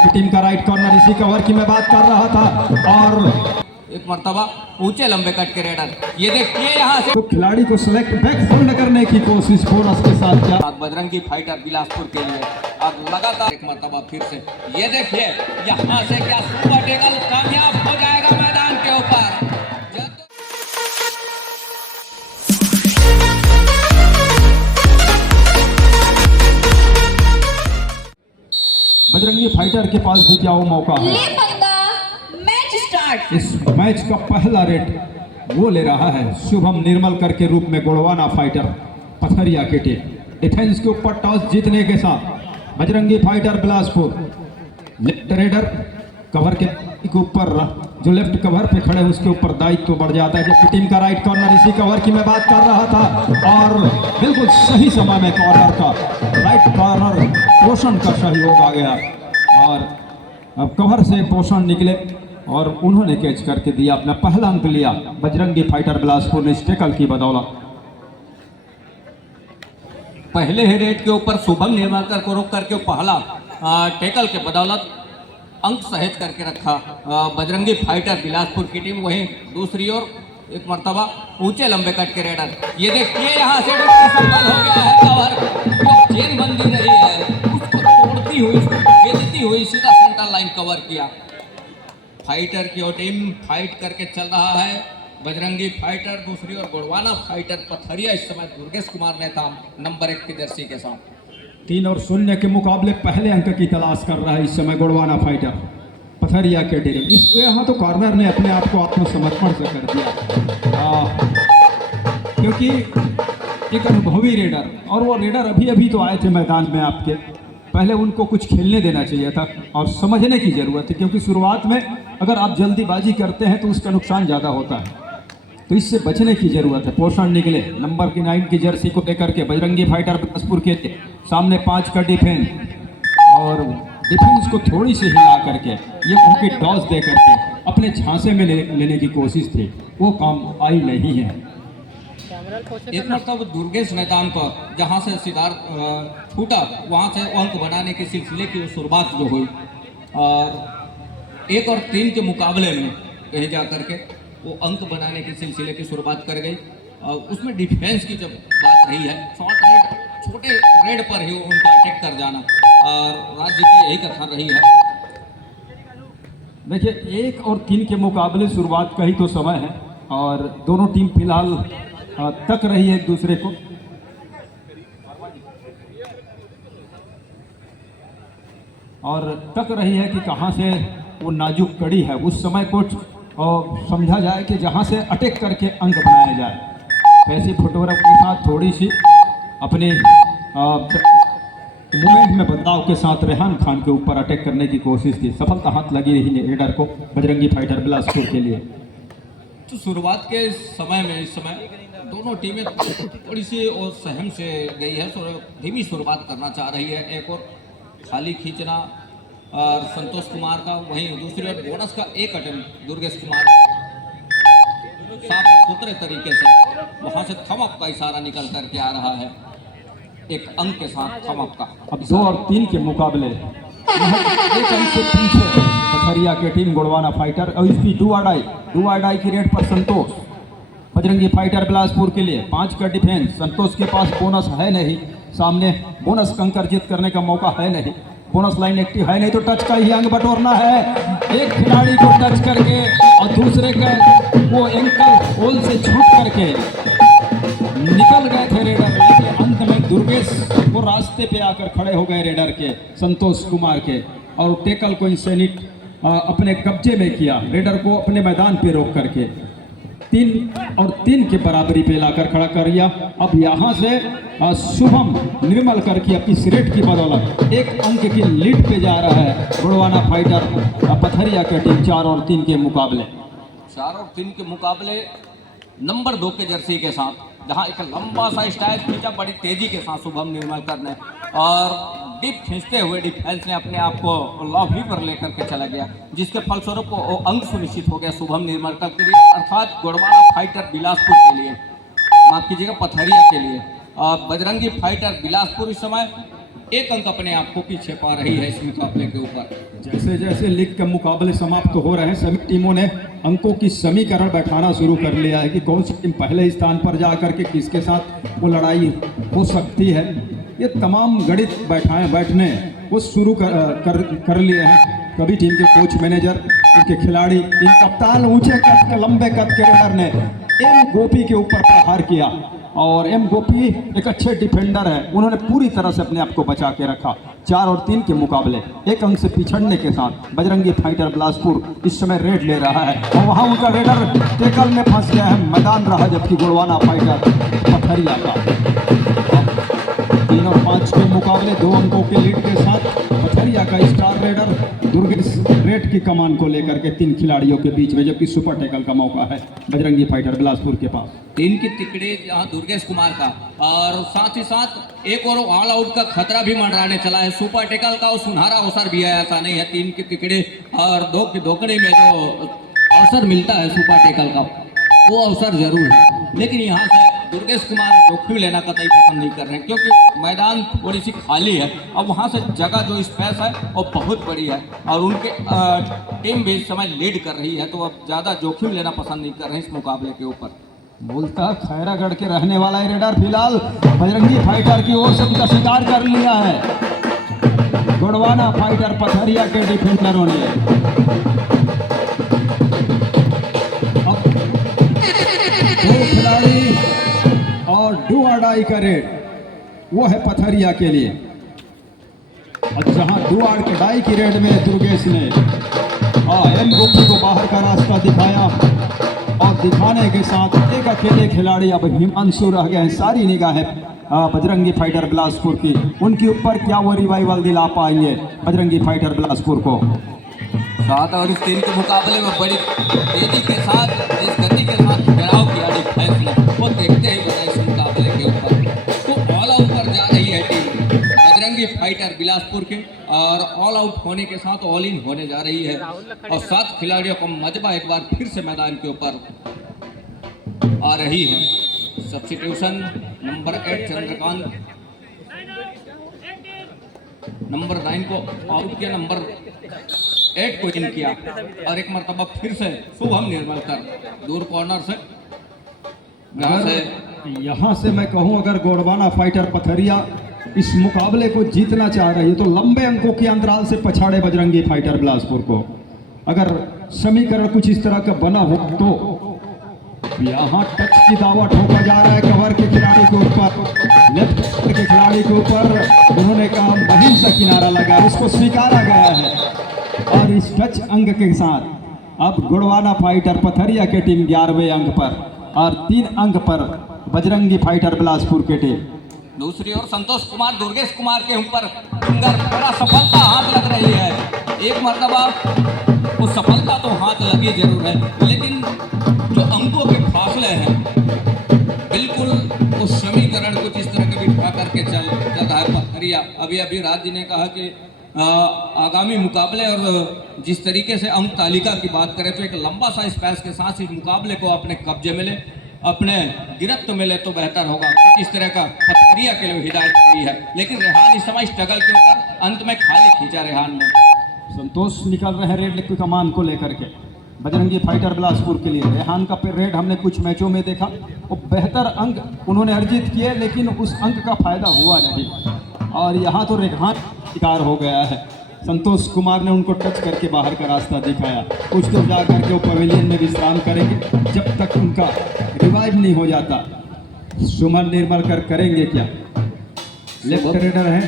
जबकि टीम का right corner इसी कवर की मैं बात कर रहा था। और एक मर्तबा ऊंचे लंबे कट के रेडर, ये देखिए यहाँ से तो खिलाड़ी को सिलेक्ट बैक फोल्ड करने की कोशिश बोनस के साथ किया। बजरंगी फाइटर बिलासपुर के लिए अब लगातार एक मर्तबा फिर से, ये देखिए यहाँ से क्या सुपर टेकल कामयाब हो जाएगा मैदान के ऊपर। बजरंगी फाइटर के पास भी क्या वो मौका है। Match start. इस मैच का पहला रेड वो ले रहा है शुभम निर्मलकर के रूप में गोड़वाना फाइटर पथरिया की टीम। डिफेंस के ऊपर टॉस जीतने के साथ Bajrangi fighter Bilaspur left raider cover के ऊपर जो लेफ्ट कवर पे खड़े हैं उसके ऊपर दायित्व तो बढ़ जाता है, जबकि टीम का राइट कॉर्नर इसी कवर की मैं बात कर रहा था। और बिल्कुल सही समय में कॉर्नर का राइट कॉर्नर पोषण का सहयोग आ गया और अब कवर से पोषण निकले और उन्होंने कैच करके दिया, अपना पहला अंक लिया बजरंगी फाइटर बिलासपुर ने टैकल की बदौलत। पहले ही रेड के ऊपर शुभम निर्मलकर को रोक करके पहला टैकल के बदौलत अंक सहेज करके रखा बजरंगी फाइटर बिलासपुर की टीम। वहीं दूसरी ओर एक मर्तबा ऊंचे लंबे कट के रेडर, ये देखिए यहाँ से सफल हो गया है कवर। वो चेन बंदी रही है उसको तोड़ती हुई, बेचती हुई सीधा सेंटर लाइन कवर किया। फाइटर की और टीम फाइट करके चल रहा है। बजरंगी फाइटर दूसरी ओर गोड़वाना फाइटर पथरिया इस समय दुर्गेश कुमार नेता नंबर 1 की जर्सी के साथ 3-0 के मुकाबले पहले अंक की तलाश कर रहा है इस समय गोड़वाना फाइटर पथरिया के टीम। इस यहाँ तो कॉर्नर ने अपने आप को आत्मसमर्पण से कर दिया क्योंकि एक अनुभवी रेडर और वो रेडर अभी अभी तो आए थे मैदान में आपके, पहले उनको कुछ खेलने देना चाहिए था और समझने की ज़रूरत है क्योंकि शुरुआत में अगर आप जल्दीबाजी करते हैं तो उसका नुकसान ज़्यादा होता है, तो इससे बचने की ज़रूरत है। पोषण निकले नंबर 9 की जर्सी को लेकर के बजरंगी फाइटर बिलासपुर के सामने 5 का डिफेंस और डिफेंस को थोड़ी सी हिला करके ये उनकी टॉस दे करके अपने झांसे में लेने की कोशिश थी, वो काम आई नहीं है। एक मतलब दुर्गेश मैदान को जहां से सिद्धार्थ छूटा वहां से अंक बनाने के सिलसिले की शुरुआत जो हुई और 1 और 3 के मुकाबले में कहीं जा करके वो अंक बनाने के सिलसिले की शुरुआत कर गई। उसमें डिफेंस की जब बात रही है, शॉर्ट रेड छोटे रेड पर ही उनका अटैक कर जाना और राज्य की यही कथा रही है। देखिए 1 और 3 के मुकाबले शुरुआत का ही तो समय है और दोनों टीम फिलहाल तक रही है एक दूसरे को। और तक रही है कि कहां से वो नाजुक कड़ी है उस समय को समझा जाए कि जहां से अटैक करके अंक बनाया जाए। ऐसी फुटवर्क के साथ थोड़ी सी अपने मूवमेंट में बदलाव के साथ रेहान खान के ऊपर अटैक करने की कोशिश थी, सफलता हाथ लगी रही रेडर को बजरंगी फाइटर बिलासपुर के लिए। तो शुरुआत के समय में इस समय दोनों टीमें थोड़ी सी और सहम से गई है, धीमी शुरुआत करना चाह रही है। एक और खाली खींचना और संतोष कुमार का, वहीं दूसरी ओर बोनस का एक अटेम्प्ट दुर्गेश कुमार साफ सुथरे तरीके से वहां से थम अप का इशारा निकल करके आ रहा है, एक अंक के साथ थम अप का। अब 2 और 3 के मुकाबले एक अंक से पीछे पथरिया के टीम गोड़वाना फाइटर और इसकी डू और डाई की रेड पर संतोष बजरंगी फाइटर बिलासपुर के लिए 5 का डिफेंस। संतोष के पास बोनस है नहीं, सामने बोनस कंकर जीत करने का मौका है नहीं, बोनस लाइन एक्टिव है नहीं, तो टच का ही अंग बटोरना है। एक खिलाड़ी को टच करके और दूसरे का वो एंकल होल से छूट करके निकल गए थे रेडर, लेकिन अंत में दुर्गेश वो रास्ते पे आकर खड़े हो गए रेडर के संतोष कुमार के और टैकल को इंसेनिट अपने कब्जे में किया, रेडर को अपने मैदान पे रोक करके 3 और 3 के बराबरी पे लाकर खड़ा कर दिया। अब यहाँ से शुभम निर्मलकर की अपनी रेड की बदौलत 1 अंक की लीड पे जा रहा है गोड़वाना फाइटर पथरिया के टीम 4 और 3 के मुकाबले। 4 और 3 के मुकाबले नंबर 2 के जर्सी के साथ, जहां एक लंबा सा स्टाइल खींचा बड़ी तेजी के साथ शुभम निर्मलकर ने और डीप खींचते हुए डिफेंस ने अपने आप को लॉबी पर लेकर के चला गया, जिसके फलस्वरूप अंक सुनिश्चित हो गया शुभम निर्मलकर के लिए, अर्थात गोड़वाना फाइटर बिलासपुर के लिए, माफ कीजिएगा पथरिया के लिए। बजरंगी फाइटर बिलासपुर इस समय एक अंक अपने आप को पीछे पा रही है इस मुकाबले के ऊपर। जैसे जैसे लीग के मुकाबले समाप्त हो रहे हैं, सभी टीमों ने अंकों की समीकरण बैठाना शुरू कर लिया है कि कौन सी टीम पहले स्थान पर जा करके किसके साथ वो लड़ाई हो सकती है। ये तमाम गणित बैठने वो शुरू कर लिए हैं। सभी टीम के कोच, मैनेजर, उनके खिलाड़ी, इन कप्तान ऊंचे कद के लंबे कद के रेडर ने एम गोपी के ऊपर प्रहार किया और एम गोपी एक अच्छे डिफेंडर है। उन्होंने पूरी तरह से अपने आप को बचा के रखा। 4 और 3 के मुकाबले 1 अंक से पिछड़ने के साथ बजरंगी फाइटर बिलासपुर इस समय रेड ले रहा है और वहां उनका रेडर टेकल में फंस गया है, मैदान रहा, जबकि गोड़वाना फाइटर पथरिया का 3 और 5 के मुकाबले 2 अंकों के लीड के साथ पथरिया का स्टार रेडर दुर्गेश रेड की कमान को लेकर के 3 खिलाड़ियों के बीच में, जबकि सुपर टेकल का मौका है बजरंगी फाइटर बिलासपुर के पास। 3 की तिकड़े यहाँ दुर्गेश कुमार का, और साथ ही साथ एक और ऑल आउट का खतरा भी मंडराने चला है सुपर टेकल का, और सुनहरा अवसर भी है। ऐसा नहीं है 3 की तिकड़े और 2 की धोकड़े में जो अवसर मिलता है सुपर टेकल का, वो अवसर जरूर है, लेकिन यहाँ से दुर्गेश कुमार जोखिम लेना कतई पसंद नहीं कर रहे हैं, क्योंकि मैदान थोड़ी सी खाली है और वहाँ से जगह जो स्पेस है वो बहुत बड़ी है और उनके टीम भी इस समय लीड कर रही है, तो अब ज़्यादा जोखिम लेना पसंद नहीं कर रहे हैं इस मुकाबले के ऊपर। बोलता खैरागढ़ के रहने वाला है रेडर फिलहाल बजरंगी फाइटर की ओर से उनका शिकार कर लिया है गोड़वाना फाइटर पथरिया के डिफेंडरों ने। अब 2 खिलाड़ी और डू और डाई का रेड वो है पथरिया के लिए, और जहां डू और डाई की रेड में दुर्गेश ने एम गोपी को बाहर का रास्ता दिखाया और दिखाने के साथ एक अकेले खिलाड़ी अब हिमांशु रह गए हैं। सारी निगाहें बजरंगी फाइटर बिलासपुर की उनके ऊपर, क्या वो रिवाइवल दिला पाएंगे बजरंगी फाइटर बिलासपुर को। 7 और 3 के मुकाबले में बड़ी तेजी के साथ, इस गति के साथ घेराव किया डिफेंस ने, वो देखते ही बता इस मुकाबले के ऊपर तो ऑल आउट पर जा रही है टीम बजरंगी फाइटर बिलासपुर के, और ऑल आउट होने के साथ ऑल इन होने जा रही है और 7 खिलाड़ियों का मजबा एक बार फिर से मैदान के ऊपर आ रही है। सब्स्टिट्यूशन नंबर 8 चंद्रकांत, नंबर 9 को आउट किया, नंबर 8 को इन किया, और एक मरतबा फिर से शुभम निर्मलकर दूर कॉर्नर से यहाँ से मैं कहूँ, अगर गोड़वाना फाइटर पथरिया इस मुकाबले को जीतना चाह रही है तो लंबे अंकों के अंतराल से पछाड़े बजरंगी फाइटर बिलासपुर को। अगर समीकरण कुछ इस तरह का बना हो तो यहाँ टच की दावा ठोका जा रहा है कवर के खिलाड़ी के ऊपर, लेफ्ट के खिलाड़ी के ऊपर उन्होंने कहा महीन सा किनारा लगा, उसको स्वीकारा गया है और इस टच अंक के साथ अब गोड़वाना फाइटर पथरिया की टीम 11वें अंक पर और 3 अंक पर बजरंगी फाइटर बिलासपुर की टीम। दूसरी ओर संतोष कुमार दुर्गेश कुमार के ऊपर बड़ा सफलता हाथ लग रही है। एक मरतबा वो सफलता तो हाथ लगी जरूर है, लेकिन जो अंकों के फासले हैं बिल्कुल वो समीकरण कुछ इस तरह के बिठा करके चल रहा है पथरिया। अभी राज जी ने कहा कि आगामी मुकाबले और जिस तरीके से अंक तालिका की बात करें तो एक लंबा सा स्पेस के साथ इस मुकाबले को अपने कब्जे में ले, अपने गिरफ्त में ले तो बेहतर होगा, क्योंकि इस तरह का पथरिया के लिए हिदायत हुई है। लेकिन रेहान इस समय स्ट्रगल के ऊपर अंत में खाली खींचा रेहान ने। संतोष निकल रहे हैं रेड की कमान को लेकर के बजरंगी फाइटर बिलासपुर के लिए। रेहान का रेड हमने कुछ मैचों में देखा, वो बेहतर अंक उन्होंने अर्जित किए, लेकिन उस अंक का फायदा हुआ नहीं और यहाँ तो रेहान शिकार हो गया है। संतोष कुमार ने उनको टच करके बाहर का रास्ता दिखाया। कुछ देर जा करके वो पवेलियन में विश्राम करेंगे जब तक उनका रिवाइव नहीं हो जाता। सुमन निर्मलकर करेंगे क्या? लेफ्ट रेडर हैं,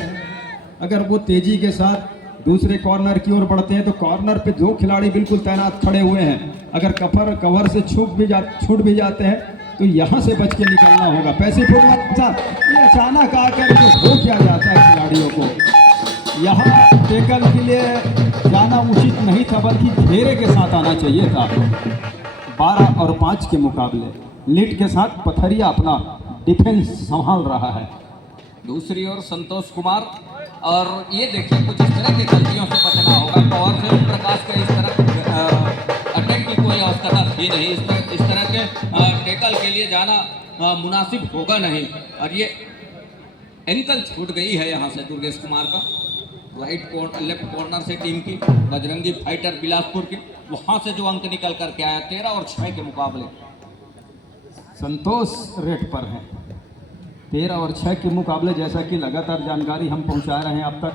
अगर वो तेजी के साथ दूसरे कॉर्नर की ओर बढ़ते हैं तो कॉर्नर पे 2 खिलाड़ी बिल्कुल तैनात खड़े हुए हैं। अगर कवर से छूट भी जाते हैं तो यहाँ से बच के निकलना होगा। पैसे फुटबॉल ये अचानक आकर के हो क्या जाता है खिलाड़ियों को। यहाँ टेकल के लिए जाना उचित नहीं था, बल्कि घेरे के साथ आना चाहिए था। 12 और 5 के मुकाबले लीड के साथ पथरिया अपना डिफेंस संभाल रहा है। दूसरी ओर संतोष कुमार, और ये देखिए कुछ इस तरह की गलतियों से बचना होगा। पवार से प्रकाश के इस तरह अटैक की कोई आवश्यकता थी नहीं, इस तरह के टेकल के लिए जाना मुनासिब होगा नहीं। और ये एंकल छूट गई है यहाँ से दुर्गेश कुमार का। लेफ्ट कॉर्नर से टीम की बजरंगी फाइटर बिलासपुर की, वहाँ से जो अंक निकल करके आया 13 और 6 के मुकाबले। संतोष रेट पर है 13 और 6 के मुकाबले। जैसा कि लगातार जानकारी हम पहुंचा रहे हैं आप तक,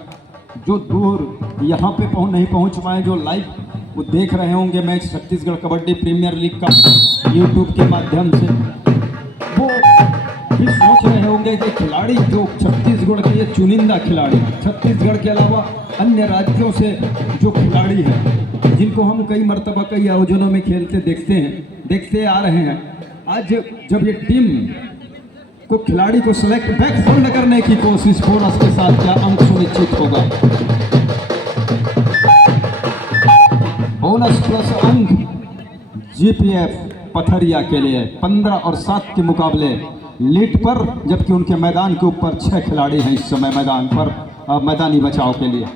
जो दूर यहाँ पे नहीं पहुंच पाए, जो लाइव वो देख रहे होंगे match Chhattisgarh kabaddi premier league का यूट्यूब के माध्यम से, वो भी सोच रहे होंगे कि खिलाड़ी जो छत्तीसगढ़ के ये चुनिंदा खिलाड़ी, छत्तीसगढ़ के अलावा अन्य राज्यों से जो खिलाड़ी हैं, जिनको हम कई मर्तबा कई आयोजनों में खेलते देखते आ रहे हैं, आज जब ये टीम को खिलाड़ी को सिलेक्ट बैकफोल्ड करने की कोशिश, बोनस के साथ क्या अंक सुनिश्चित होगा? बोनस प्लस अंक जीपीएफ पथरिया के लिए 15 और 7 के मुकाबले लीड पर, जबकि उनके मैदान के ऊपर 6 खिलाड़ी हैं इस समय मैदान पर मैदानी बचाव के लिए।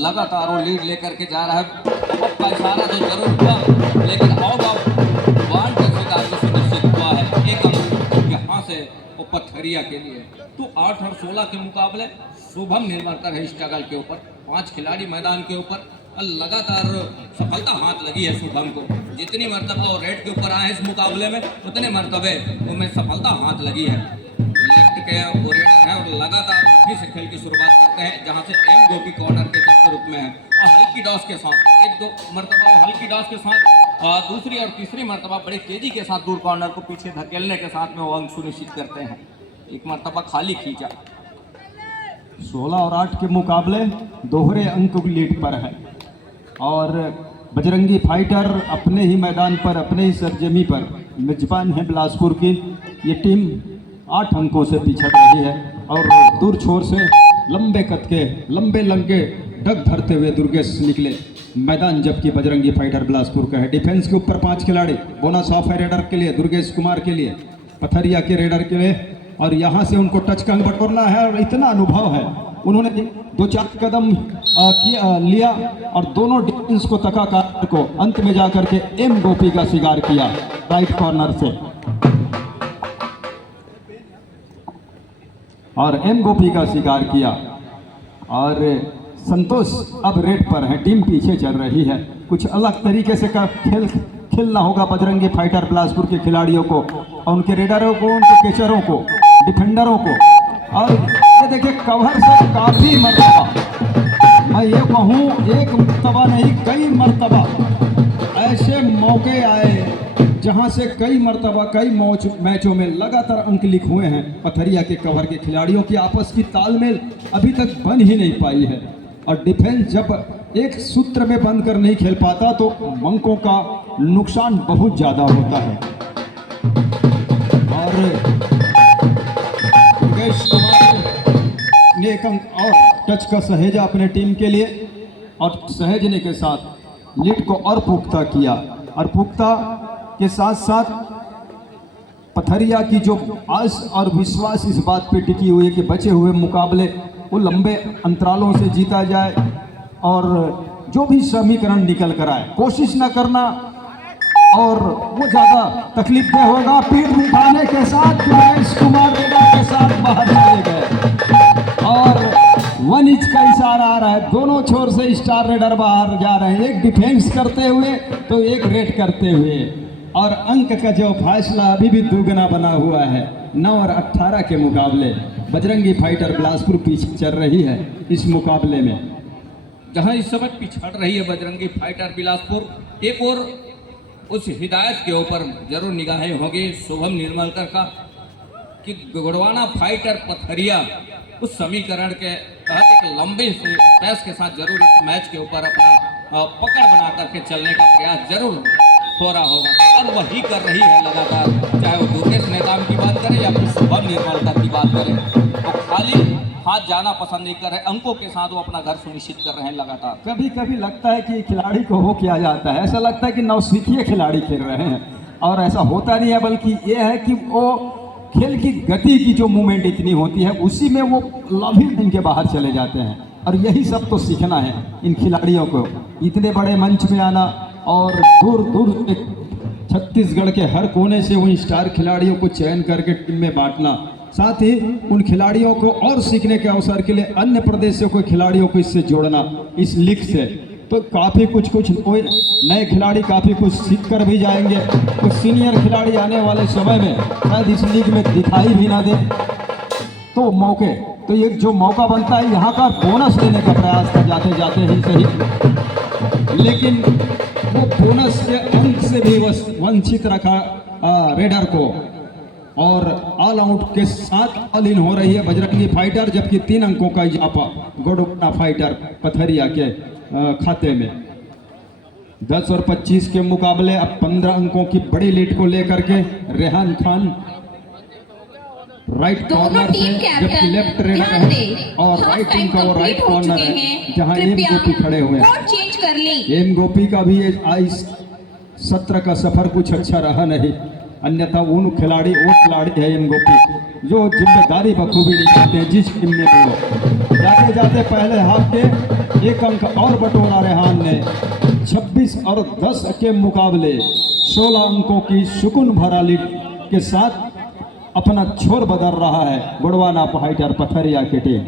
लगातार वो लीड लेकर के जा रहा है। का इशारा तो जरूर हुआ, लेकिन आउट ऑफ वार्ड के शिकार को सुनिश्चित हुआ है। एक अंक यहाँ से वो पथरिया के लिए। तो 8 और 16 के मुकाबले शुभम निर्मलकर है स्ट्रगल के ऊपर, 5 खिलाड़ी मैदान के ऊपर। लगातार सफलता हाथ लगी है शुभम को। जितनी मरतबा वो रेड के ऊपर आए इस मुकाबले में, उतने मरतबे उनमें सफलता हाथ लगी है। लेफ्ट के वो रेडर है और लगातार फिर से खेल की शुरुआत करते हैं, जहां से एम गोपी कॉर्नर के चक्कर रूप में है और हल्की डॉस के साथ 1-2 मरतबा हल्की डॉस के साथ दूसरी और तीसरी मरतबा बड़े तेजी के साथ दूर कॉर्नर को पीछे धकेलने के साथ में वो अंक सुनिश्चित करते हैं। एक मरतबा खाली खींचा। 16 और 8 के मुकाबले दोहरे अंक लीड पर है और बजरंगी फाइटर अपने ही मैदान पर, अपने ही सरजमी पर मेजबान है बिलासपुर की। ये टीम 8 अंकों से पिछड़ रही है और दूर छोर से लंबे कद के लंबे डग धरते हुए दुर्गेश निकले मैदान, जबकि बजरंगी फाइटर बिलासपुर का है। डिफेंस के ऊपर 5 खिलाड़ी, बोनस ऑफ है रेडर के लिए, दुर्गेश कुमार के लिए, पथरिया के रेडर के लिए, और यहाँ से उनको टच का बटोरना है और इतना अनुभव है, उन्होंने 2-4 कदम लिया और दोनों डिफेंस को तकाकार को अंत में जाकर के एम गोपी का शिकार किया राइट कॉर्नर से, और एम गोपी का शिकार किया। और संतोष अब रेड पर है, टीम पीछे चल रही है। कुछ अलग तरीके से का खेलना होगा बजरंगी फाइटर बिलासपुर के खिलाड़ियों को और उनके रेडरों को, उनके कैचरों को, डिफेंडरों को। और ये देखिए कवर से काफ़ी मरतबा, मैं ये कहूँ एक मरतबा नहीं कई मरतबा ऐसे मौके आए जहाँ से कई मरतबा कई मैचों में लगातार अंक लिख हुए हैं। पथरिया के कवर के खिलाड़ियों की आपस की तालमेल अभी तक बन ही नहीं पाई है और डिफेंस जब एक सूत्र में बंद कर नहीं खेल पाता तो अंकों का नुकसान बहुत ज़्यादा होता है। और दुर्गेश कुमार ने एक अंक और टच का सहेजा अपने टीम के लिए और सहेजने के साथ लीड को और पुख्ता किया और पुख्ता के साथ साथ पथरिया की जो आस और विश्वास इस बात पे टिकी हुई है कि बचे हुए मुकाबले वो लंबे अंतरालों से जीता जाए और जो भी समीकरण निकल कर आए, कोशिश न करना और वो ज़्यादा तकलीफ में होगा। पीठ उठाने के साथ दुर्गेश कुमार के साथ बाहर चले गए और 1 इंच का इशारा आ रहा है, दोनों छोर से स्टार रेडर बाहर जा रहे हैं, एक डिफेंस करते हुए तो एक रेड करते हुए, और अंक का जो फासला अभी भी दुगना बना हुआ है। 9 और 18 के मुकाबले बजरंगी फाइटर बिलासपुर पीछे चल रही है इस मुकाबले में, जहां इस समय पिछड़ रही है बजरंगी फाइटर बिलासपुर। एक और उस हिदायत के ऊपर जरूर निगाहें होगी शुभम निर्मलकर का कि गुड़वाना फाइटर पथरिया उस समीकरण के तहत एक लंबे से पैस के साथ जरूर इस मैच के ऊपर अपना पकड़ बना करके चलने का प्रयास जरूर हो रहा होगा और वही कर रही है लगातार, चाहे वो दुर्गेश नेताम की बात करें या फिर शुभम निर्मलकर की बात करें। वो खाली हाथ जाना पसंद नहीं कर रहे, अंकों के साथ वो अपना घर सुनिश्चित कर रहे हैं लगातार। कभी कभी लगता है कि खिलाड़ी को हो किया जाता है, ऐसा लगता है कि नौसिखिए खिलाड़ी खेल रहे हैं और ऐसा होता नहीं है, बल्कि ये है कि वो खेल की गति की जो मूवमेंट इतनी होती है उसी में वो लभी इनके बाहर चले जाते हैं और यही सब तो सीखना है इन खिलाड़ियों को, इतने बड़े मंच में आना और दूर दूर छत्तीसगढ़ के हर कोने से उन स्टार खिलाड़ियों को चयन करके टीम में बांटना, साथ ही उन खिलाड़ियों को और सीखने के अवसर के लिए अन्य प्रदेशों के खिलाड़ियों को इससे जोड़ना, इस लीग से, तो काफ़ी कुछ नए खिलाड़ी काफ़ी कुछ सीख कर भी जाएंगे। कुछ सीनियर खिलाड़ी आने वाले समय में शायद इस लीग में दिखाई भी ना दे, तो तो ये जो मौका बनता है यहाँ का बोनस लेने का प्रयास कर जाते जाते ही सही, लेकिन वो बोनस के अंक से भी वंचित रखा रेडर को, और ऑल आउट के साथ ऑल इन हो रही है बजरंगी फाइटर, जबकि 3 अंकों का इजाफा गोडवाना फाइटर पथरिया के खाते में। 10 और 25 के मुकाबले अब 15 अंकों की बड़ी लीड को लेकर के रेहान खान राइट कॉर्नर से, जबकि लेफ्ट रेडर है और राइट टीम का वो राइट कॉर्नर है जहां एम गोपी खड़े हुए हैं। चेंज कर ली। एम गोपी का भी इस सत्र का सफर कुछ अच्छा रहा नहीं, अन्यथा वो खिलाड़ी है एम गोपी जो जिम्मेदारी बखूबी निभाते हैं जिस टीम में भी हो। जाते जाते पहले हाफ के 1 अंक और बटोरा रेहान ने। 26 और 10 के मुकाबले 16 अंकों की सुकून भरा लीड के साथ अपना छोर बदल रहा है गोडवाना फाइटर पथरिया की टीम।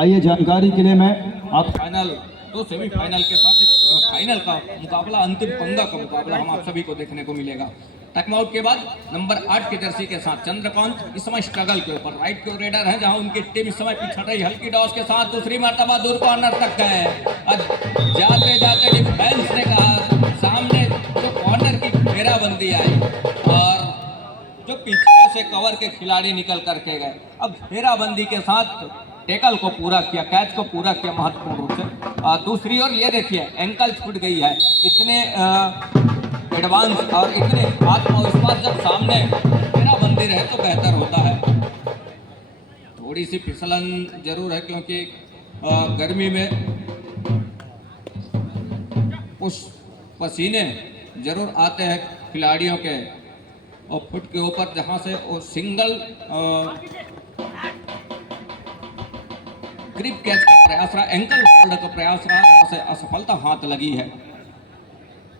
आइए जानकारी के लिए मैं आप फाइनल तो सेमीफाइनल के साथ एक फाइनल का मुकाबला, अंतिम पंगा का मुकाबला हम आप सभी को देखने को मिलेगा। टाइम आउट के बाद नंबर 8 की जर्सी के साथ चंद्रकांत इस समय स्ट्रगल के ऊपर, राइट के रेडर है जहां उनकी टीम इस समय पिछड़ रही, हल्की डॉस के साथ दूसरी मर्तबा दूर कॉर्नर तक गए। और जाते जाते डिफेंस ने कहा सामने जो कॉर्नर की घेराबंदी आई और जो पीछे से कवर के खिलाड़ी निकल करके गए। अब घेराबंदी के साथ टैकल को पूरा किया, कैच को पूरा किया महत्वपूर्ण रूप से। दूसरी ओर ये देखिए एंकल छूट गई है। इतने एडवांस और इतने आत्मविश्वास जब सामने घेराबंदी रहे तो बेहतर होता है। थोड़ी सी फिसलन जरूर है क्योंकि गर्मी में उस पसीने जरूर आते हैं खिलाड़ियों के, और फुट के ऊपर जहां से वो सिंगल ग्रिप कैच का प्रयास रहा, एंकल होल्ड का प्रयास रहा, जहां से असफलता हाथ लगी है।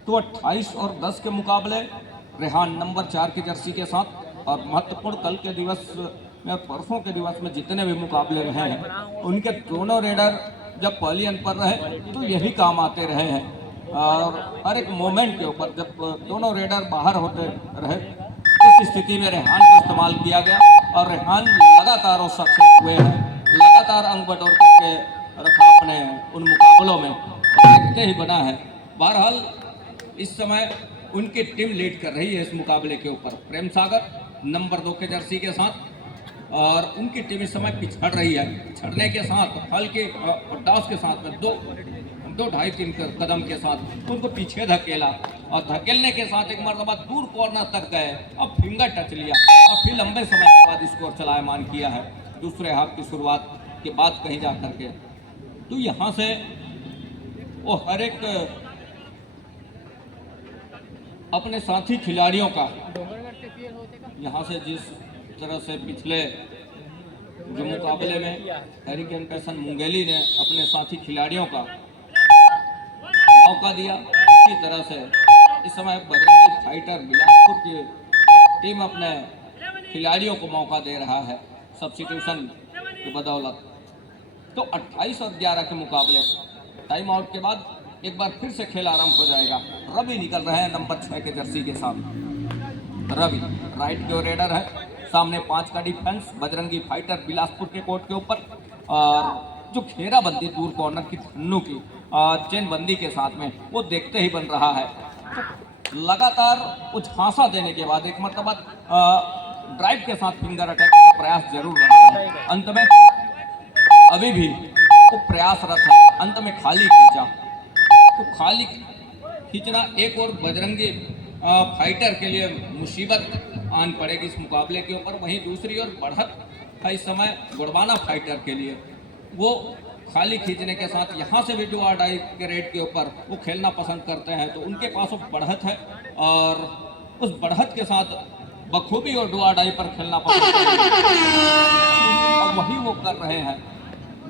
तो 28 और 10 के मुकाबले रेहान नंबर 4 की जर्सी के साथ, और महत्वपूर्ण कल के दिवस में, परसों के दिवस में जितने भी मुकाबले रहे हैं उनके दोनों रेडर जब पहली अंक पर रहे तो यही काम आते रहे हैं। और हर एक मोमेंट के ऊपर जब दोनों रेडर बाहर होते रहे उस स्थिति में रेहान को इस्तेमाल किया गया और रेहान लगातार वो सक्सेस हुए हैं, लगातार अंक बटोर करके रखा अपने उन मुकाबलों में, देखते ही बना है। बहरहाल इस समय उनकी टीम लीड कर रही है इस मुकाबले के ऊपर, प्रेम सागर नंबर 2 के जर्सी के साथ, और उनकी टीम इस समय पिछड़ रही है। पिछड़ने के साथ हल्के डॉस के साथ में 2-2.5-3 कदम के साथ उनको पीछे धकेला, और धकेलने के साथ एक मरतबा दूर कॉर्नर तक गए, अब फिंगर टच लिया और फिर लंबे समय के बाद स्कोर चलायमान किया है दूसरे हाफ की शुरुआत के बाद कहीं जा करके। तो यहाँ से वो हर एक अपने साथी खिलाड़ियों का, यहाँ से जिस तरह से पिछले जो मुकाबले में हरिकेन पैसन मुंगेली ने अपने साथी खिलाड़ियों का मौका दिया, इसी तरह से इस समय बजरंगी फाइटर बिलासपुर की टीम अपने खिलाड़ियों को मौका दे रहा है सब्स्टिट्यूशन की बदौलत। तो 28 और 11 के मुकाबले टाइम आउट के बाद एक बार फिर से खेल आरंभ हो जाएगा। रवि निकल रहे हैं नंबर 6 के जर्सी के साथ। रवि राइट के रेडर है, सामने 5 का डिफेंस बजरंगी फाइटर बिलासपुर के कोर्ट के ऊपर, और जो घेराबंदी दूर कॉर्नर की धन्नू की चेन बंदी के साथ में वो देखते ही बन रहा है। तो लगातार उछांसा देने के बाद एक मरतबा ड्राइव के साथ फिंगर अटैक का प्रयास जरूर रहा है। अंत में अभी भी वो प्रयासरत है, अंत में खाली खींचा, तो खाली खींचना एक और बजरंगी फाइटर के लिए मुसीबत आन पड़ेगी इस मुकाबले के ऊपर। वहीं दूसरी ओर बढ़त है इस समय गोडवाना फाइटर के लिए, वो खाली खींचने के साथ यहाँ से भी डू और डाई के रेट के ऊपर वो खेलना पसंद करते हैं, तो उनके पास वो बढ़त है और उस बढ़त के साथ बखूबी और डू और डाई पर खेलना पसंद करते हैं, और वही वो कर रहे हैं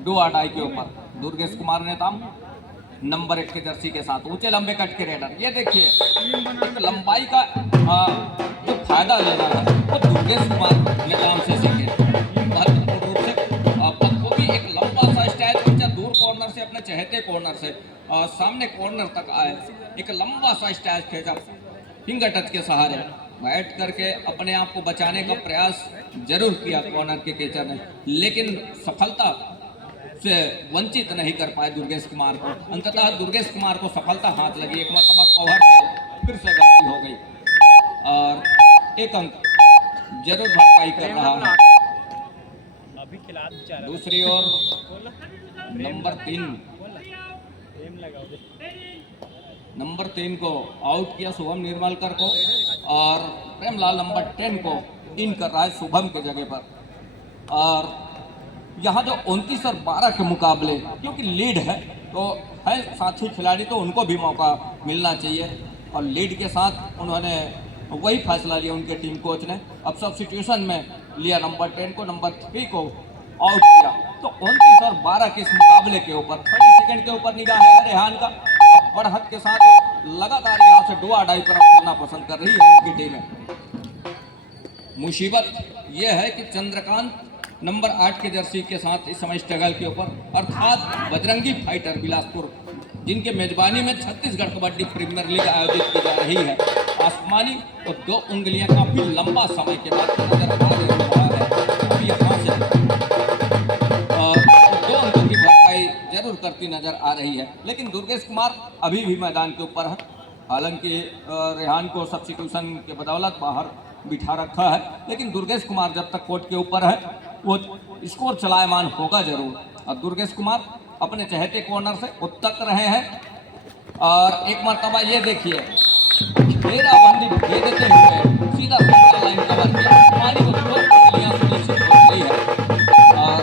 डू और डाई के ऊपर। दुर्गेश कुमार नेताम नंबर 1 के जर्सी के साथ ऊंचे लंबे कट के रेडर, ये देखिए लंबाई का जो फायदा लेना है वो दुर्गेश कुमार नेताम से सीखे। अपने चहेते कॉर्नर से सामने कॉर्नर तक आए, एक लंबा सा स्टैच खेचा फिंगर टच के सहारे, बैठ करके अपने आप को बचाने का प्रयास जरूर किया कॉर्नर के कैचर ने, लेकिन सफलता से वंचित नहीं कर पाए दुर्गेश कुमार को। अंततः दुर्गेश कुमार को सफलता हाथ लगी, एक मरतबा कवर से फिर से गलती हो गई और एक अंक जरूर भरपाई कर रहा है। दूसरी ओर नंबर 3 को आउट किया शुभम निर्मलकर को और प्रेमलाल नंबर 10 को इन कर रहा है शुभम के जगह पर। और यहाँ जो 29 और 12 के मुकाबले क्योंकि लीड है तो है साथी खिलाड़ी, तो उनको भी मौका मिलना चाहिए और लीड के साथ उन्होंने वही फैसला लिया उनके टीम कोच ने। अब सब्स्टिट्यूशन में लिया नंबर 10 को, नंबर 3 को आउट किया। तो 29 और 12 के इस मुकाबले के ऊपर 30 सेकंड के ऊपर निगाह है रेहान का। अब बढ़त के साथ लगातार यहाँ से डो आडाई पर खेलना पसंद कर रही है उनकी टीमें। मुसीबत यह है कि चंद्रकांत नंबर 8 के जर्सी के साथ इस समय स्ट्रगल के ऊपर, अर्थात बजरंगी फाइटर बिलासपुर, जिनके मेजबानी में छत्तीसगढ़ कबड्डी प्रीमियर लीग आयोजित की जा रही है। आसमानी और 2 उंगलियां काफी लंबा समय के बाद नजर आ रहा है। अब यहाँ से 2 अंकों की भरपाई जरूर करती नजर आ रही है, लेकिन दुर्गेश कुमार अभी भी मैदान के ऊपर है। हालांकि रेहान को सब्स्टिट्यूशन के बदौलत बाहर बिठा रखा है, लेकिन दुर्गेश कुमार जब तक कोर्ट के ऊपर है वो स्कोर चलायमान होगा जरूर। और दुर्गेश कुमार अपने चहेते कॉर्नर से उत्तक रहे हैं और एक मरतबा ये देखिए घेराबंदी दे देते हुए सीधा सेंट्रल लाइन कवर किया। पानी को 2 उंगलियां सुनिश्चित हो गई है और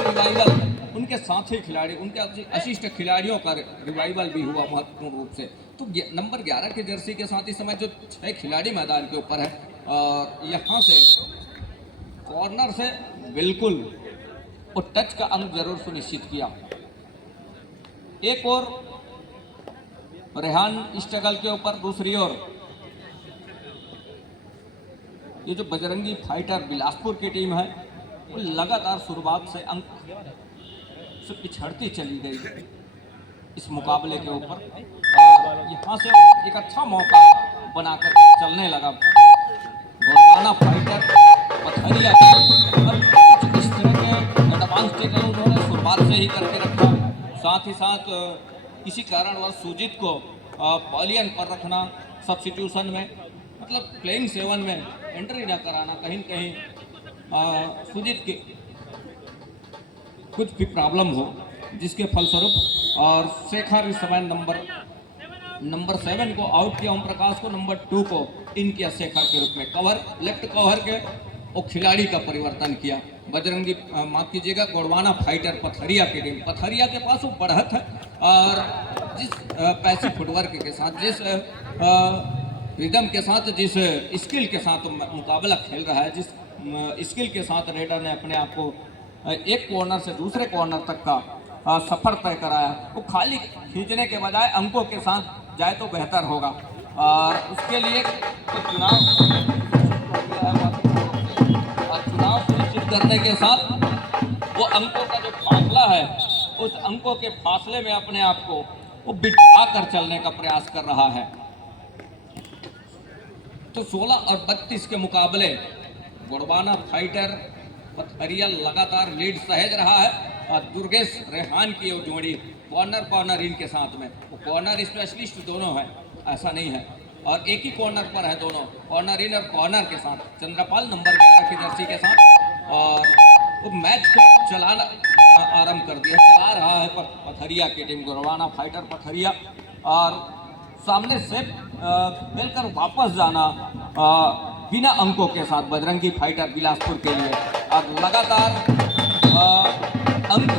रिवाइवल उनके साथी खिलाड़ी, उनके अशिष्ट खिलाड़ियों का रिवाइवल भी हुआ महत्वपूर्ण रूप से। तो नंबर 11 के जर्सी के साथ इस समय जो 6 खिलाड़ी मैदान के ऊपर है और यहाँ से कॉर्नर से बिल्कुल वो टच का अंक जरूर सुनिश्चित किया। एक और रेहान स्ट्रगल के ऊपर, दूसरी ओर ये जो बजरंगी फाइटर बिलासपुर की टीम है वो लगातार शुरुआत से अंक से पिछड़ती चली गई इस मुकाबले के ऊपर और यहाँ से एक अच्छा मौका बनाकर चलने लगा गोरवाना फाइटर पथरिया कुछ इस तरह के एडवांस टेकल उन्होंने शुरुआत से ही करके रखा। साथ ही साथ किसी कारणवश सुजीत को पॉलियन पर रखना सब्स्टिट्यूशन में, मतलब प्लेइंग 7 में एंट्री न कराना, कहीं कहीं सुजीत की कुछ भी प्रॉब्लम हो जिसके फलस्वरूप और शेखर इस समय नंबर 7 को आउट किया, ओम प्रकाश को नंबर 2 को इन किया शेखर के रूप में। कवर लेफ्ट कवर के वो खिलाड़ी का परिवर्तन किया। बजरंगी माफ कीजिएगा गोड़वाना फाइटर पथरिया की टीम, पथरिया के पास वो बढ़त है और जिस पैसिव फुटवर्क के साथ, जिस रिदम के साथ, जिस स्किल के साथ मुकाबला खेल रहा है, जिस स्किल के साथ रेडर ने अपने आप को एक कॉर्नर से दूसरे कॉर्नर तक का सफर तय कराया, वो खाली खींचने के बजाय अंकों के साथ जाए तो बेहतर होगा। और उसके लिए तो चुनाव सुनिश्चित करने के साथ वो अंकों का जो फासला है, उस अंकों के फासले में अपने आप को वो बिठा कर चलने का प्रयास कर रहा है। तो 16 और 32 के मुकाबले गोड़वाना फाइटर पथरिया लगातार लीड सहेज रहा है और दुर्गेश रेहान की वो जोड़ी कॉर्नर इन के साथ में, वो कॉर्नर स्पेशलिस्ट दोनों हैं, ऐसा नहीं है, और एक ही कॉर्नर पर है दोनों, कॉर्नर इन और कॉर्नर के साथ। चंद्रपाल नंबर 11 की जर्सी के साथ और वो मैच को चलाना आरंभ कर दिया, चला रहा है पथरिया की टीम गोड़वाना फाइटर पथरिया। और सामने से खेलकर वापस जाना बिना अंकों के साथ बजरंगी फाइटर बिलासपुर के लिए, और लगातार अंक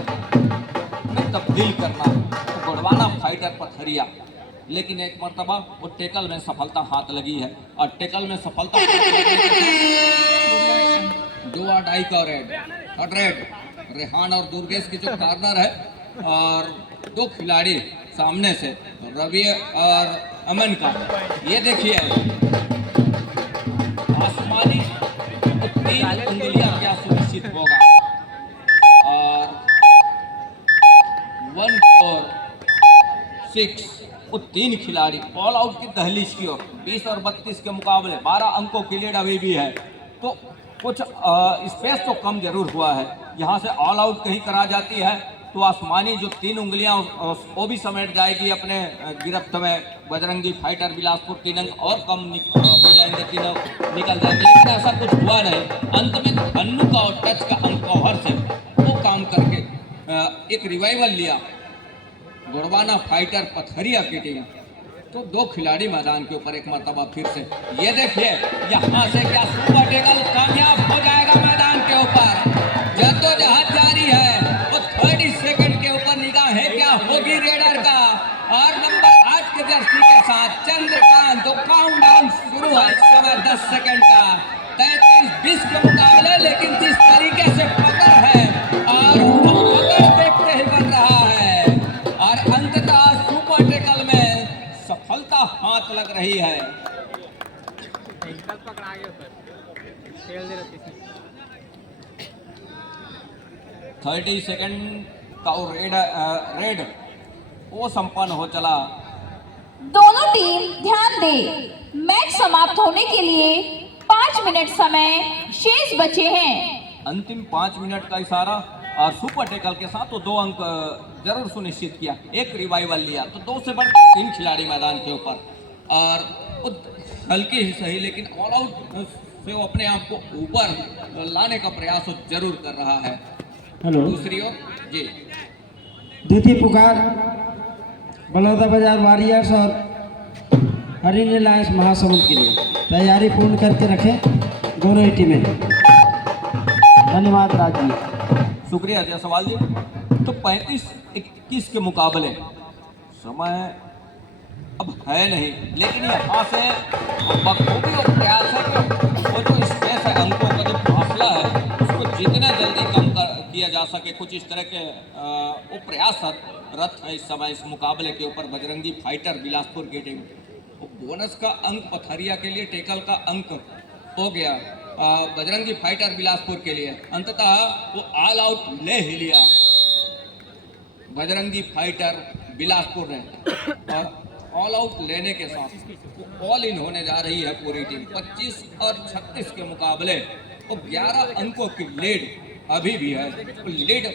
में तब्दील करना तो गोड़वाना फाइटर पथरिया। लेकिन एक मरतबा वो टेकल में सफलता हाथ लगी है और टेकल में सफलता दो आडाई का रेड रेहान और दुर्गेश की जो कॉर्नर है और 2 खिलाड़ी सामने से रवि और अमन का, ये देखिए आसमानी 3 उंगलियां क्या सुनिश्चित होगा। और 6 वो 3 खिलाड़ी ऑल आउट की दहलीज की ओर 20 और 32 के मुकाबले 12 अंकों की लीड अभी भी है। तो कुछ स्पेस तो कम जरूर हुआ है। यहाँ से ऑल आउट कहीं करा जाती है तो आसमानी जो 3 उंगलियां वो भी समेट जाएगी अपने गिरफ्त में। बजरंगी फाइटर बिलासपुर 3 अंक और कम हो जाएंगे, 3 अंक निकल जाएंगे, लेकिन ऐसा कुछ हुआ नहीं। अंत में धन्नू का और टच का अंक ओवर से वो काम करके एक रिवाइवल लिया गुड़वाना फाइटर पथरिया की टीम। तो 2 खिलाड़ी मैदान के ऊपर एक मरतबा फिर से। ये देखिए यहाँ से क्या सुपर टेकल कामयाब हो जाएगा मैदान के ऊपर। जद्दोजहद जारी है। तो 30 सेकंड के ऊपर निगाहें क्या होगी रेडर का। और नंबर 8 के जर्सी के साथ चंद्रकांत। तो काउंटडाउन शुरू है इस समय 10 सेकंड का। 33-20 के मुकाबले, लेकिन जिस तरीके से पकड़ है और पकड़ देखते ही बन रहा है और अंततः सुपर टेकल में सफलता हाथ लग रही है। 30 सेकंड का वो रेड वो संपन्न हो चला। दोनों टीम ध्यान दे, मैच समाप्त होने के लिए 5 मिनट समय शेष बचे हैं। अंतिम 5 मिनट का इशारा और सुपर टेकल के साथ तो 2 अंक जरूर सुनिश्चित किया। एक रिवाइवल लिया तो 2 से बढ़कर 3 खिलाड़ी मैदान के ऊपर और हल्के ही सही, लेकिन ऑल आउट से वो अपने आप को ऊपर लाने का प्रयास जरूर कर रहा है। हेलो, दूसरी ओर जी द्वितीय पुकार बलौदा बाजार वॉरियर्स और हरिन अलायंस महासमुंद के लिए तैयारी पूर्ण करके रखें दोनों ही टीमें। धन्यवाद राजीव। शुक्रिया जयसवाल जी। तो 35-21 के मुकाबले समय अब है नहीं, लेकिन यहाँ से बखूबी और प्रयास है कि वो जो स्पेस है, अंकों का जो फासला है, उसको जितना जल्दी कम किया जा सके, कुछ इस तरह के वो प्रयासरत है इस समय इस मुकाबले के ऊपर बजरंगी फाइटर बिलासपुर की टीम। बोनस का अंक पथरिया के लिए, टेकल का अंक हो गया बजरंगी फाइटर बिलासपुर के लिए। अंततः वो ऑल आउट ले ही लिया बजरंगी फाइटर बिलासपुर ने और ऑल आउट लेने के साथ ऑल इन होने जा रही है पूरी टीम। 25 और 36 के मुकाबले वो 11 अंकों की लीड अभी भी है। लीड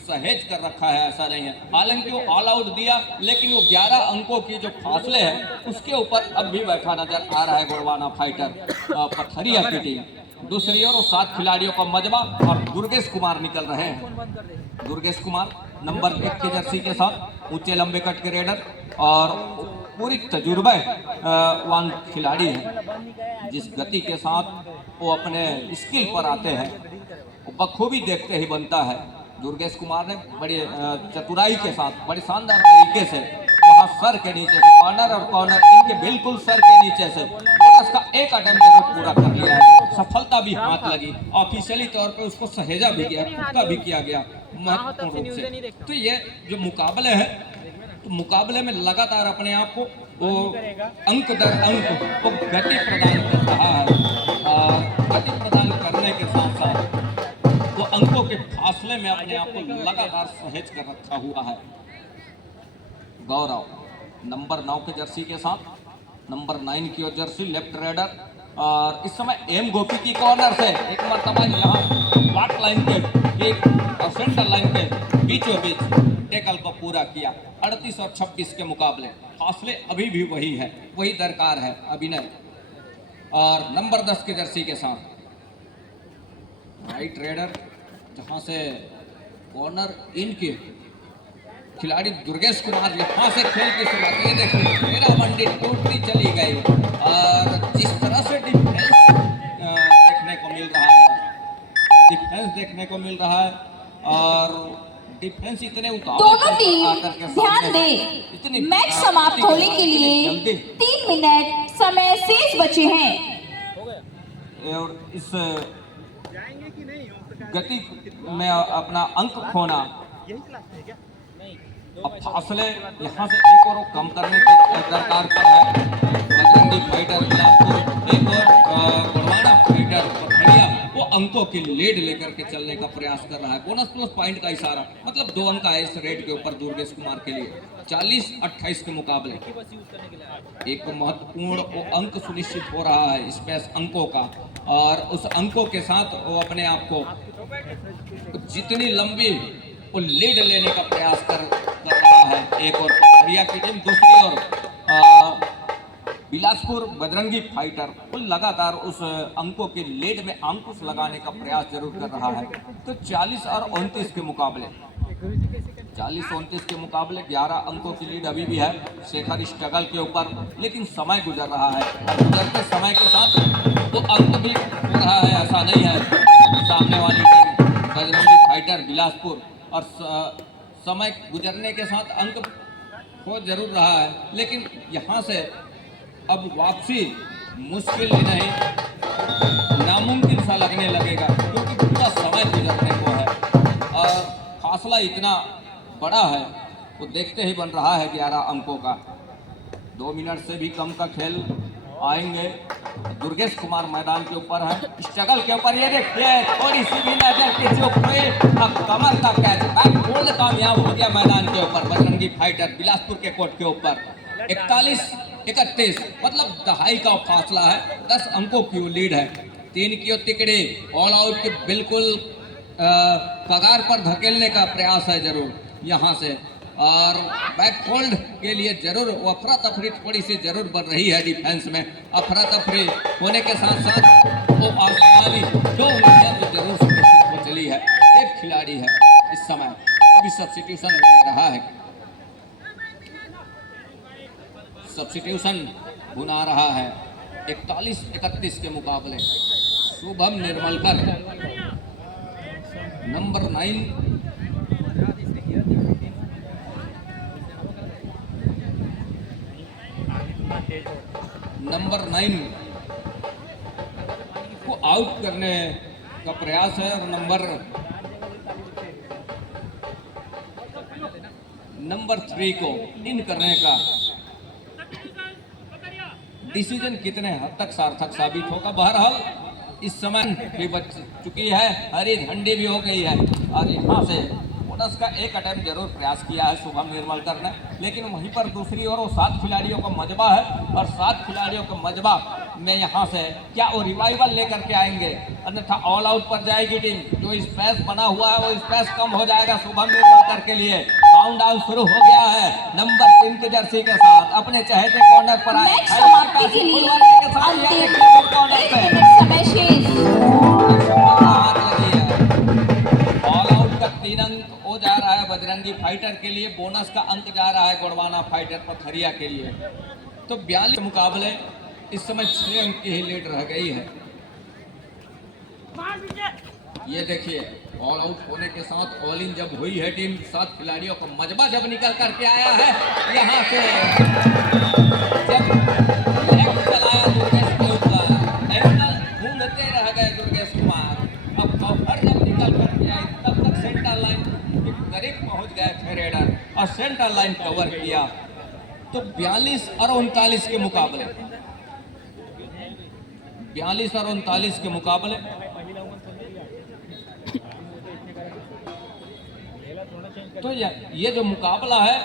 सहेज कर रखा है, ऐसा नहीं है। हालांकि वो ऑल आउट दिया, लेकिन वो 11 अंकों की जो फासले हैं उसके ऊपर अब भी बैठा नजर आ रहा है गुड़वाना फाइटर पथरिया की टीम। दूसरी ओर 7 खिलाड़ियों का मजबा और दुर्गेश कुमार निकल रहे हैं। दुर्गेश कुमार नंबर 1 की जर्सी के साथ ऊंचे लंबे कट के रेडर और पूरी तजुर्बेवान खिलाड़ी है। जिस गति के साथ वो अपने स्किल पर आते हैं वो बखूबी देखते ही बनता है। दुर्गेश कुमार ने बड़ी चतुराई के साथ बड़ी शानदार तरीके से वहाँ सर के नीचे से कॉर्नर और कॉर्नर इनके बिल्कुल सर के नीचे से उसका एक अटेम्प्ट जरूर पूरा कर लिया है। सफलता भी हाथ लगी, ऑफिशियली तौर पे उसको सहेजा भी गया, खुद भी किया गया महत्वपूर्ण रूप से। तो ये जो मुकाबले हैं, तो मुकाबले में लगातार अपने आप को वो अंक दर अंक वो गति प्रदान कर रहा है और गति प्रदान करने के साथ साथ वो अंकों के फासले में अपने आप को लगातार सहेज कर रखा हुआ है। गौरव नंबर 9 के जर्सी के साथ नंबर 9 की ओर जर्सी लेफ्ट रेडर और इस समय एम गोपी की कॉर्नर से एक मरतबा यहाँ फ्लैट लाइन के एक और सेंटर लाइन के बीचों बीच टेकल को पूरा किया। 38 और 26 के मुकाबले फासले अभी भी वही है, वही दरकार है अभिनय। और नंबर 10 की जर्सी के साथ राइट रेडर जहाँ से कॉर्नर इन के खिलाड़ी दुर्गेश कुमार यहाँ से खेल की शुरुआत, ये देखिए मेरा मंडी टूटती चली गई और जिस तरह से डिफेंस देखने को मिल रहा है, डिफेंस देखने को मिल रहा है और डिफेंस इतने दोनों टीम ध्यान दे, मैच समाप्त होने के लिए 3 मिनट समय शेष बचे हैं और इस गति में अपना अंक खोना, अब फासले यहाँ से एक और कम करने की दरकार पर है। बजरंगी फाइटर बिलासपुर एक और गुड़वाना फाइटर पथरिया वो अंकों की लीड लेकर के चलने का प्रयास कर रहा है। बोनस प्लस पॉइंट का इशारा, मतलब 2 अंक है इस रेड के ऊपर दुर्गेश कुमार के लिए। 40-28 के मुकाबले एक महत्वपूर्ण वो अंक सुनिश्चित हो रहा है स्पेस अंकों का, और उस अंकों के साथ वो अपने आप को जितनी लंबी वो लीड लेने का प्रयास कर रहा है। एक और हरिया की टीम, दूसरी ओर बिलासपुर बजरंगी फाइटर वो लगातार उस अंकों की लीड में अंकुश लगाने का प्रयास जरूर कर रहा है। तो 40 और 29 के मुकाबले 40-29 के मुकाबले 11 अंकों की लीड अभी भी है शेखर स्ट्रगल के ऊपर, लेकिन समय गुजर रहा है और गुजरते समय के साथ वो अंक भी हो रहा है। ऐसा नहीं है सामने वाली टीम बजरंगी फाइटर बिलासपुर और समय गुजरने के साथ अंक हो जरूर रहा है, लेकिन यहाँ से अब वापसी मुश्किल ही नहीं नामुमकिन सा लगने लगेगा, क्योंकि पूरा समय गुजरने को है और फासला इतना बड़ा है वो देखते ही बन रहा है 11 अंकों का। 2 मिनट से भी कम का खेल आएंगे। दुर्गेश कुमार मैदान के ऊपर है, स्ट्रगल के ऊपर। ये देखिए थोड़ी सी भी नजर की चूक हुई, अब कमर का कैच बैक होल्ड कामयाब हो गया मैदान के ऊपर बजरंगी फाइटर बिलासपुर के कोर्ट के ऊपर। 41-31 मतलब दहाई का फासला है, 10 अंकों की वो लीड है। 3 की तिकड़े ऑल आउट के बिल्कुल कगार पर धकेलने का प्रयास है जरूर यहाँ से, और बैक होल्ड के लिए जरूर अफरा तफरी थोड़ी सी जरूर बढ़ रही है डिफेंस में। अफरा तफरी होने के साथ साथ वो आसमानी 2 उंगलियां तो जरूर सुनिश्चित हो चली है। एक खिलाड़ी है इस समय वो भी सब्स्टिट्यूशन ले रहा है, सब्स्टिट्यूशन बुना रहा है। 41-31 के मुकाबले शुभम निर्मलकर नंबर 9 को आउट करने का प्रयास है और नंबर 3 को इन करने का डिसीजन कितने हद तक सार्थक साबित होगा। बहरहाल इस समय भी बच चुकी है, हरी झंडी भी हो गई है और यहाँ से बोनस का एक अटेम्प्ट जरूर प्रयास किया है शुभम निर्मलकर ने, लेकिन वहीं पर दूसरी ओर वो 7 खिलाड़ियों का मजबा है और 7 खिलाड़ियों का मजबा में यहाँ से क्या वो रिवाइवल लेकर के आएंगे, अन्यथा ऑल आउट पर जाएगी टीम। जो स्पेस बना हुआ है वो स्पेस कम हो जाएगा शुभम निर्मलकर के लिए। काउंटडाउन शुरू हो गया है नंबर 3 की जर्सी के साथ अपने चहेते कॉर्नर पर आए मैच समाप्ति के लिए समय शेष। ऑल आउट का 3 अंक हो जा रहा है बजरंगी फाइटर के लिए, बोनस का अंक जा रहा है गोड़वाना फाइटर पथरिया के लिए। तो 42 मुकाबले इस समय 6 अंक की ही लीड रह गई है। ये देखिए ऑल आउट होने के साथ ऑल इन जब हुई है टीम, 7 खिलाड़ियों का मजबा जब निकल करके आया है यहाँ से, जब लेग चलाया दुर्गेश के ऊपर, एंगल ढूंढते रह गए दुर्गेश कुमार। अब कवर जब निकल करके आए तब तक सेंटर लाइन के करीब पहुंच गए थे रेडर और सेंटर लाइन कवर किया। तो 42 और 39 के मुकाबले 42 और 39 के मुकाबले तो ये जो मुकाबला है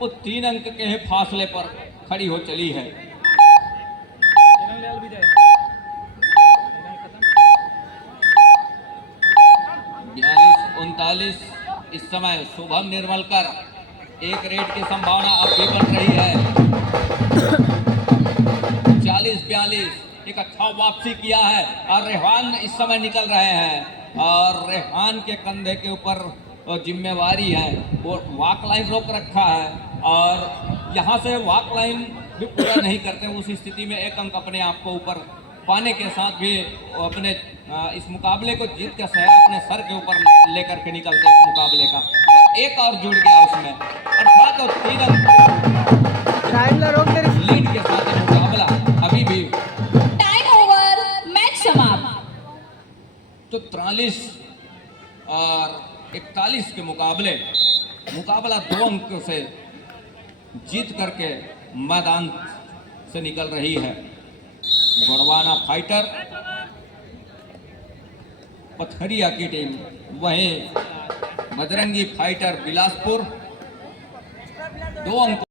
वो 3 अंक के ही फासले पर खड़ी हो चली है। 42-39 इस समय शुभम निर्मलकर एक रेड की संभावना अब भी बन रही है। 40-42 एक अच्छा वापसी किया है और रेहान इस समय निकल रहे हैं और रेहान के कंधे के ऊपर जिम्मेवारी है, वो वॉक लाइन रोक रखा है और यहाँ से वॉक लाइन भी पूरा नहीं करते, उस स्थिति में 1 अंक अपने आप को ऊपर पाने के साथ भी अपने इस मुकाबले को जीत का सहरा अपने सर के ऊपर लेकर के निकलते इस मुकाबले का। तो एक और जुड़ गया उसमें, अर्थात तो 3 अंक लीड के साथ मुकाबला अभी भी। टाइम ओवर, मैच समाप्त। तो 43 और 41 के मुकाबला 2 अंक से जीत करके मैदान से निकल रही है गोड़वाना फाइटर। पथरिया की टीम, वहीं बजरंगी फाइटर बिलासपुर 2 अंक